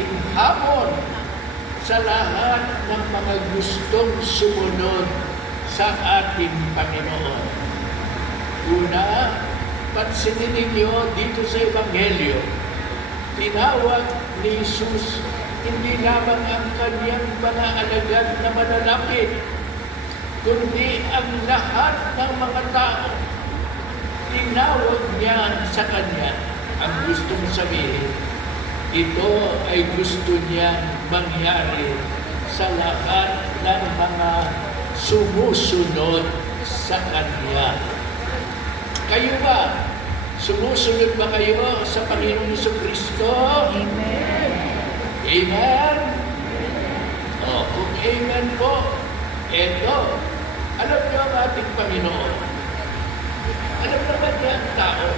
ating hamon sa lahat ng mga gustong sumunod sa ating Panginoon. Una, pansinin ninyo dito sa Ebanghelyo, tinawag ni Jesus hindi lamang ang kanyang mga alagad na malalapit, kundi ang lahat ng mga tao. Tinawag niya sa kanya. Ang gustong sabihin, ito ay gusto niya mangyari sa lahat ng mga sumusunod sa kanya. Kayo ba? Sumusunod ba kayo sa Panginoong Jesucristo? Amen. Amen? O, kung amen po, eto, alam niyo ang ating Panginoon. Alam naman niya ang tao.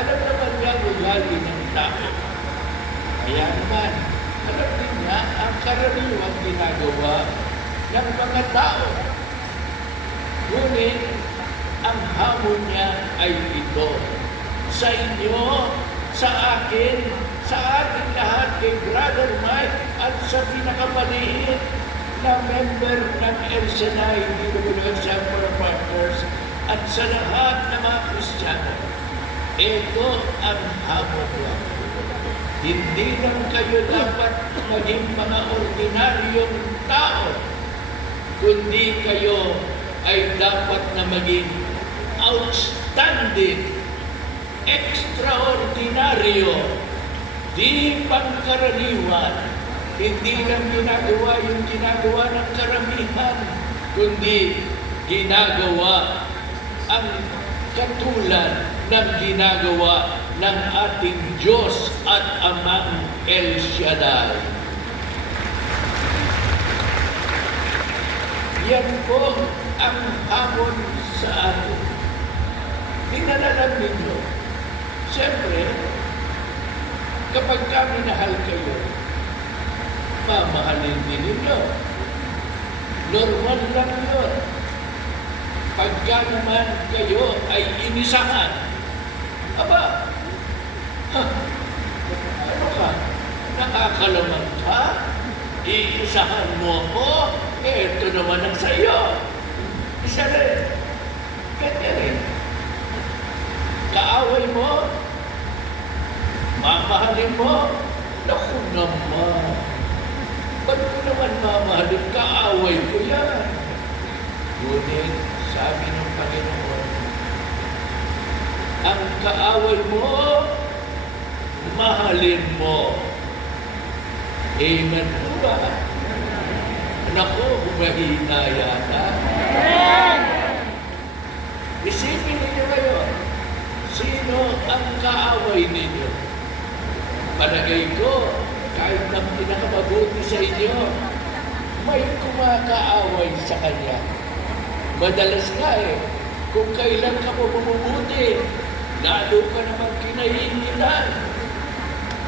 Alam naman niya ang ugali ng tao. Kaya naman, alam din niya ang karaniwang ginagawa ng mga tao. Ngunit, ang hamon niya ay ito. Sa inyo, sa akin, sa ating lahat, kay Brother Mike, at sa pinakamaliit na member ng LCNI, DWS for Partners, at sa lahat ng mga Kristiyano. Ito ang hamon niya. Hindi lang kayo dapat maging mga ordinaryong tao, kundi kayo ay dapat na maging outstanding, extraordinaryo, di pangkaraniwan. Hindi lang ginagawa yung ginagawa ng karamihan, kundi ginagawa ang katulad ng ginagawa ng ating Diyos at Amang El Shaddai. Yan po ang hamon sa atin. Dinalalan ninyo. Siyempre, kapag kami minahal kayo, mamahalin din ninyo. Normal lang yun. Pagka naman kayo ay inisahan, aba, ano ka? Nakakalamang ka? Iisahan mo ako? Ito naman ang sa'yo. Isa rin. Kanya rin. Kaaway mo? Mamahalin mo? Naku naman. Ba't ko naman mamahalin? Kaaway ko yan. Ngunit, sabi ng Panginoon, ang kaaway mo, mahalin mo. Amen po ba? Naku, humahina yata. Isipin ninyo ngayon, sino ang kaaway ninyo? Palagay ko, kahit ng pinakamabuti sa inyo, may kumakaaway sa kanya. Madalas nga kung kailan ka mo bumubuti, lalo ka naman kinahinginan.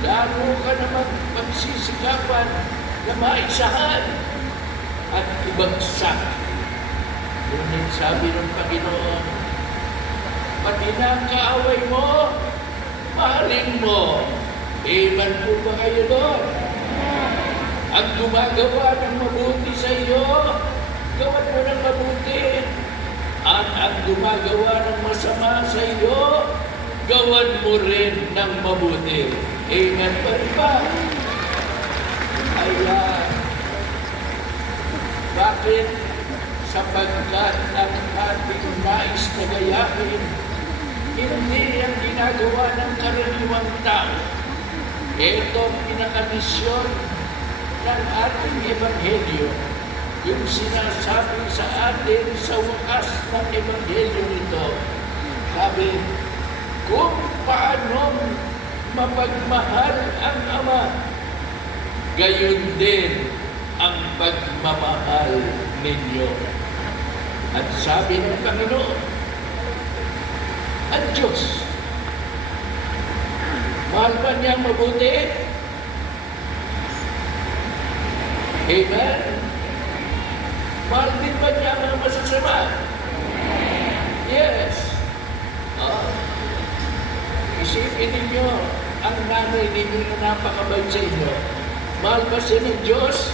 Lalo ka naman magsisikapan na maisahan at ibagsak. Ngunit sabi ng Panginoon, pati na ang kaaway mo, mahalin mo. Amen po ba kayo doon? Ang gumagawa ng mabuti sa iyo, gawan mo ng mabuti. At ang gumagawa ng masama sa iyo, gawan mo rin ng mabuti. Amen pa rin ba? Ayan. Bakit? Sapagkat ang ating nais na gayahin, hindi ang ginagawa ng karaniwang tao. Ito ang pinakamisyon ng ating Ebanghelyo. Yung sinasabi sa atin sa wakas ng Ebanghelyo nito. Sabi, kung paano mapagmahal ang Ama, gayon din ang pagmamahal ninyo. At sabi ng Panginoon, ang Diyos, mahal ba niyang mabuti? Amen? Mahal din ba niya ang mga masasama? Yes. Isipin ninyo, ang nanay ninyo na napakabait sa inyo, Mahal ba siya ng Diyos?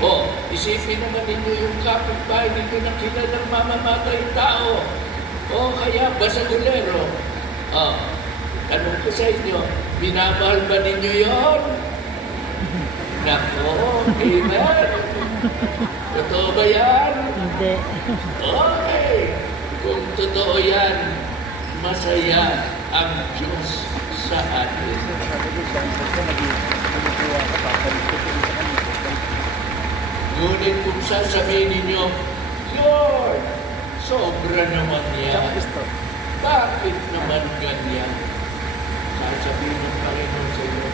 O, isipin naman ninyo yung kapitbahay ninyo na kilalang mamamatay tao. O kaya basagulero. O, tanong ko sa inyo, minamahal ba ninyo yon? Nako, amen. Totoo ba yan? Hindi. Okay. Kung totoo yan, masaya ang Diyos sa atin. Ngunit kung sasabihin ninyo, Lord, sobra naman yan. Bakit naman ganyan? Sasabihin ng Panginoon sa inyo,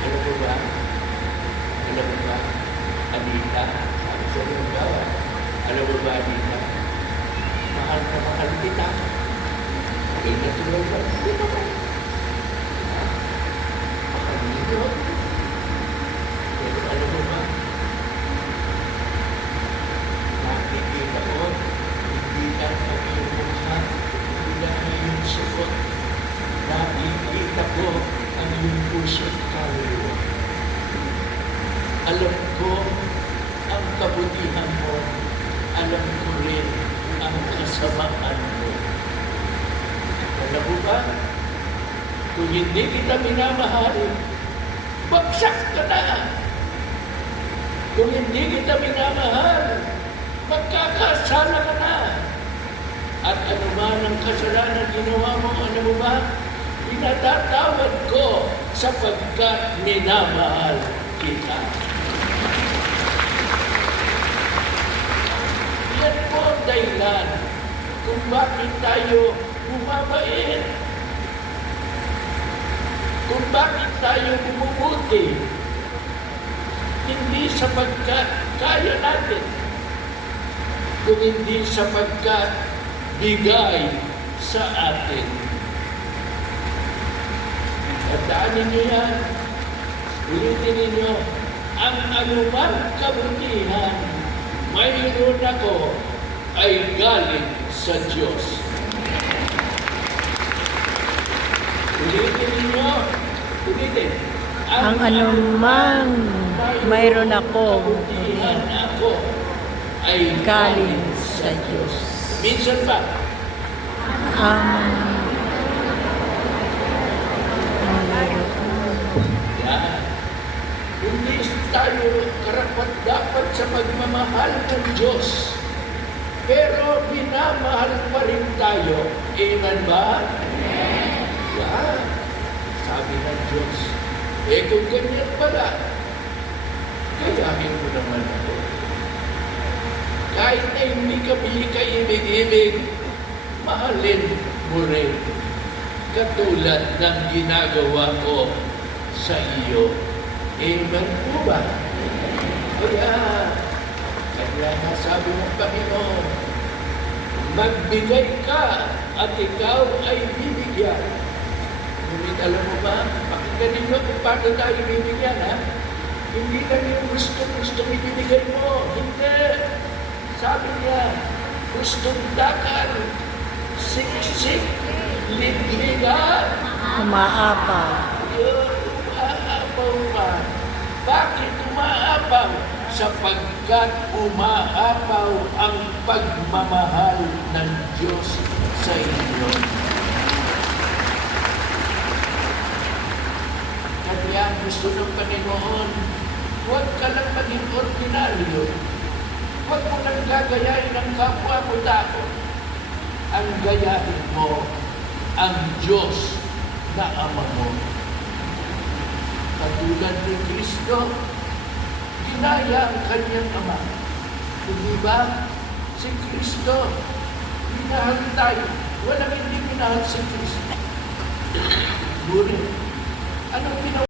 alam mo ba? Alam mo ba? Anita, sabi sa limbawa, alam mo ba, Anita? Mahal na mahal kita. Okay na tulad ba? Hindi naman. Mahal ninyo. Pero alam mo ba? Nakikita ko, hindi lang ang iyong mukha, hindi lang ang iyong suot. Nakikita ko ang iyong puso't kaluluwa. Alam ko ang kabutihan mo. Alam ko rin ang kasamaan mo. Alam mo ba? Kung hindi kita minamahal, bagsak ka na. Kung hindi kita minamahal, magkakasala ka na. At ano man ang kasalanan ginawa mo, ano mo ba? Pinatatawad ko sapagkat minamahal kita. Yan po ang dahilan kung bakit tayo bumabait. Kung bakit tayo bumubuti. Hindi sapagkat kaya natin. Kung hindi sapagkat bigay sa atin. Tandaan ninyo yan. Ulitin ninyo, ang anumang kabutihan mayroon ako ay galing sa Diyos. Ulitin ninyo, ulitin. Ang anumang mayroon ako kabutihan ako ay galing sa Diyos. Minsan pa, Ang yan. Hindi tayo karapat dapat sa pagmamahal ng Diyos. Pero minamahal pa rin tayo. Amen ba? Yan. Sabi ng Diyos. Kung ganyan pala, kayahin mo naman ako. Kahit na hindi ka kaibig-ibig, mahalin mo rin. Katulad ng ginagawa ko sa iyo. Amen po ba? Kaya nga sabi ng Panginoon, magbigay ka at ikaw ay bibigyan. Ngunit alam mo ba, pakinggan ninyo kung paano tayo bibigyan, ha? Hindi lang yung gusto ibibigay mo. Hindi. Sabi niya, gustong dakal, siksik, ligligan. umaapaw. Yun, umaapaw ka. Bakit umaapaw? Sapagkat umaapaw ang pagmamahal ng Diyos sa inyo. Kaya gusto ng Panginoon, huwag ka lang maging ordinaryo. Huwag mo nang gagayahin ng kapwa mo tao. Ang gayahin mo ang Diyos na Ama mo. Katulad ni Kristo, ginaya ang kanyang Ama. Hindi ba? Si Kristo, minahal tayo. Walang hindi minahal si Kristo. Ngunit, anong